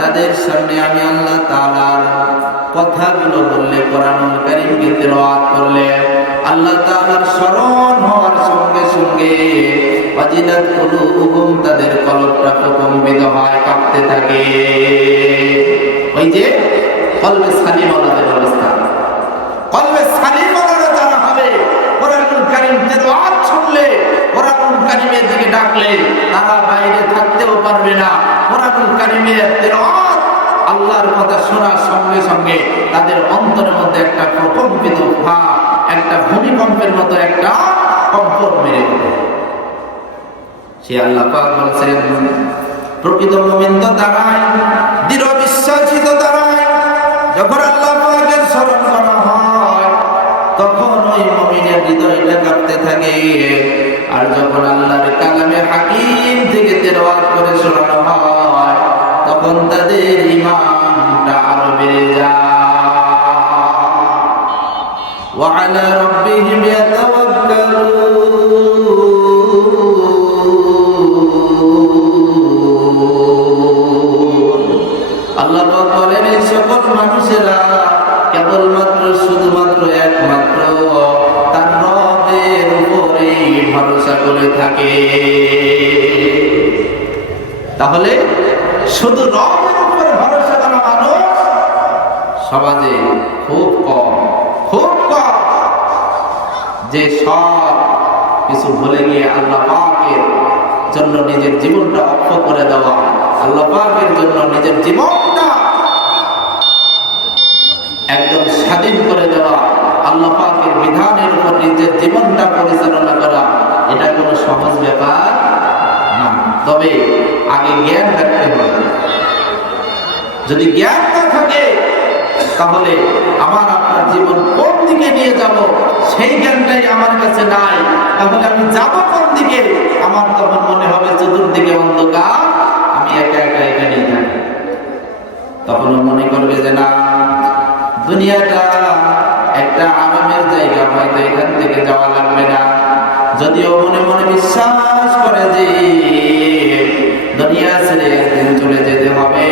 যাদের সামনে আমি আল্লাহ তাআলার কথাগুলো বললে, কোরআনুল কারীমকে তেলাওয়াত করলে, আল্লাহ তাআলার স্মরণ হওয়ার সঙ্গে সঙ্গে ওয়াজিলাত কুলুবুহুম, তাদের কলবটা প্রকম্পিত হয়, কাঁপতে থাকে। ওই যে কলবে সালিমাদের অবস্থা, কলবে সালিমারা যারা হবে, কোরআনুল কারীম তেলাওয়াত শুনলে, কোরআনুল কারীমের দিকে ডাকলে তারা বাইরে থাকতেও পারবে না। কোরআনুল কারীমের তেলাওয়াত, আল্লাহর কথা শোনার সঙ্গে সঙ্গে তাদের অন্তরের মধ্যে একটা প্রকম্পিত ভাব, একটা ভূমিকম্পের মতো একটা কম্পন মেরে ওঠে। সে আল্লাহ পাক বলেছেন, প্রকৃত মুমিন তো তারাই, দৃঢ় বিশ্বাসী তো তারাই, যখন আল্লাহ পাকের স্মরণ করা হয় তখন ওই মুমিনের হৃদয়টা কাঁপতে থাকে। আর যখন আল্লাহর কালামে হাকিম থেকে তেলাওয়াত করে শোনানো হয় তখন তাদের ঈমানটা আরো বেড়ে যায়। ওয়া আলা রাব্বিহিম ইয়াতাওয়াক্কালুন। আল্লাহ পাক বলেন, এই সকল মানুষেরা কেবলমাত্র শুধুমাত্র একমাত্র তার রবের উপরে ভরসা করে থাকে। তাহলে শুধু রবের উপর ভরসা করা মানুষ সমাজে খুব কম, খুব কম। যে সব কিছু ভুলে গিয়ে আল্লাহ পাকের জন্য নিজের জীবনটা অক্ষ করে দেওয়া, আল্লাহ পাকের জন্য নিজের জীবনটা একদম স্বাধীন করে দেওয়া, আল্লাহ পাকের বিধানের উপর নিজের জীবনটা পরিচালনা করা, এটা কোনো সহজ ব্যাপার না। তবে আগে জ্ঞান রাখতে হবে। যদি জ্ঞান না থাকে তাহলে আমার আপনার জীবন কোন দিকে নিয়ে যাব সেই জ্ঞানটাই আমার কাছে নাই, তাহলে আমি যাব কোন দিকে? আমার তখন মনে হবে চতুর্দিকে অন্ধকার, আমি একা একা এখানেই থাকি। তখন মনে করবে যে না, দুনিয়াটা একটা আরামের জায়গা, হয়তো এখান থেকে যাওয়া লাগবে না। যদিও মনে মনে বিশ্বাস করে যে দুনিয়া ছেড়ে একদিন চলে যেতে হবে,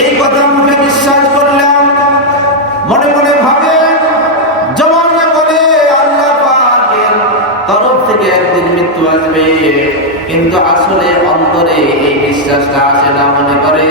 এই কথা মুখে বিশ্বাস করলাম, মনে মনে ভাবে, জবানে বলে আল্লাহ পাকের তরফ থেকে একদিন মৃত্যু আসবে, কিন্তু আসলে অন্তরে এই বিশ্বাসটা আসে না। মনে করে